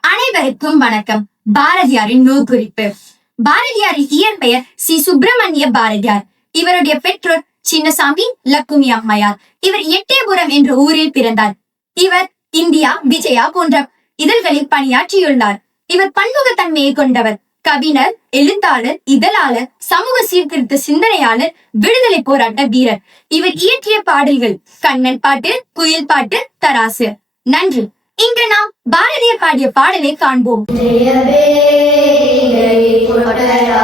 அனைவருக்கும் வணக்கம். பாரதியாரின் நூற்குறிப்பு. பாரதியாரின் இயற்பெயர் சி. சுப்பிரமணிய பாரதியார். இவருடைய பெற்றோர் சின்னசாமி, லக்குமி அம்மையார். இவர் எட்டயபுரம் என்ற ஊரில் பிறந்தார். இவர் இந்தியா, விஜயா போன்ற இதழ்களில் பணியாற்றியுள்ளார். இவர் பன்முகத்தன்மையை கொண்டவர். கவிஞர், எழுத்தாளர், இதழாளர், சமூக சீர்திருத்த சிந்தனையாளர், விடுதலை போராட்ட வீரர். இவர் இயற்றிய பாடல்கள் கண்ணன் பாட்டு, குயில் பாட்டு, தராசு. நன்றி. இன்று நாம் பாரதியார் பாடிய பாடலை காண்போம். ஜெய பேரிகை கொட்டடா.